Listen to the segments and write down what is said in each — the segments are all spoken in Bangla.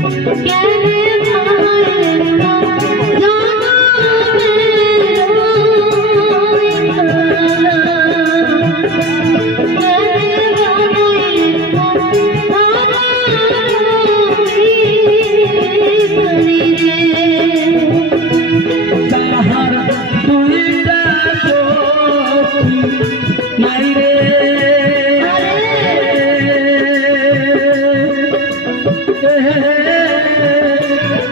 Yeah.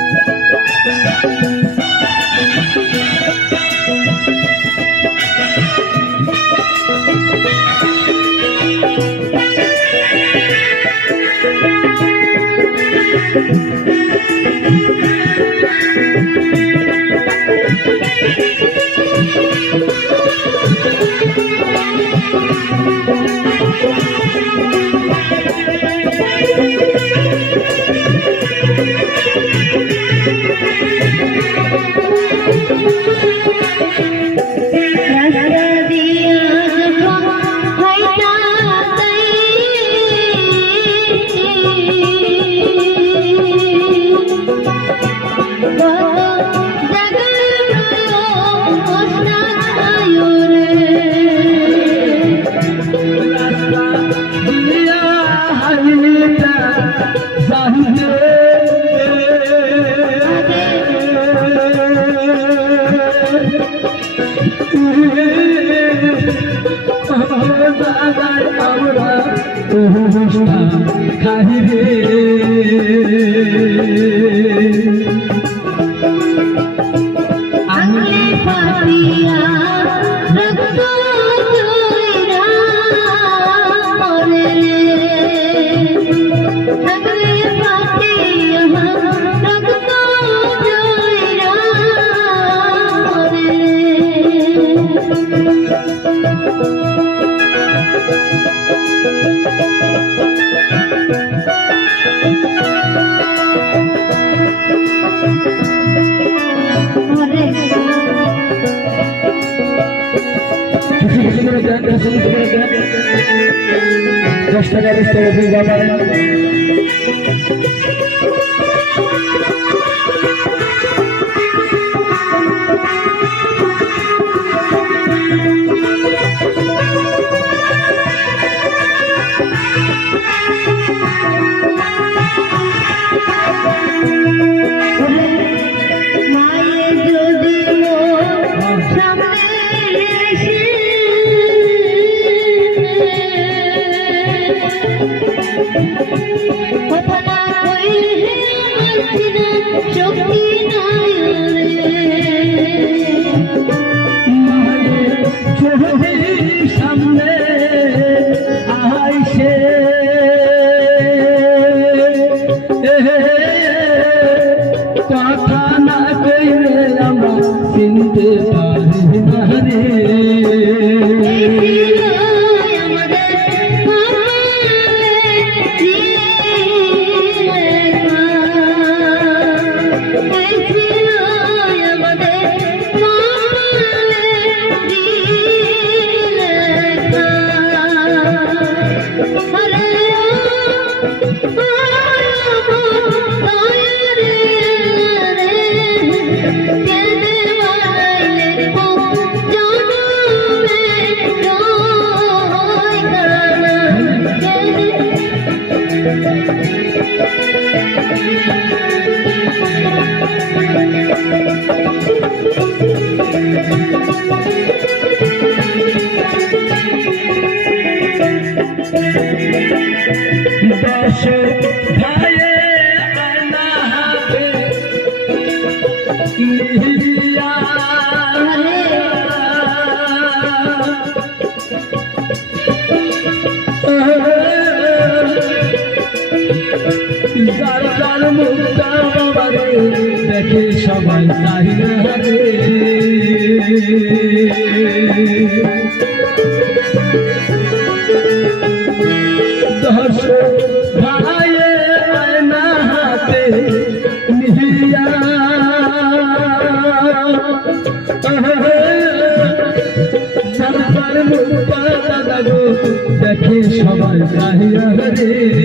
রে দিয়া আমরা খাই রে। দশ টাকা বিশ টাকা দিয়ে যা দশ বাবারে দেখে সবাই তাই না রে? দর্শক ভাইয়ে আয়না হাতে দাদা দেখে সবাই চাহিয়া রে?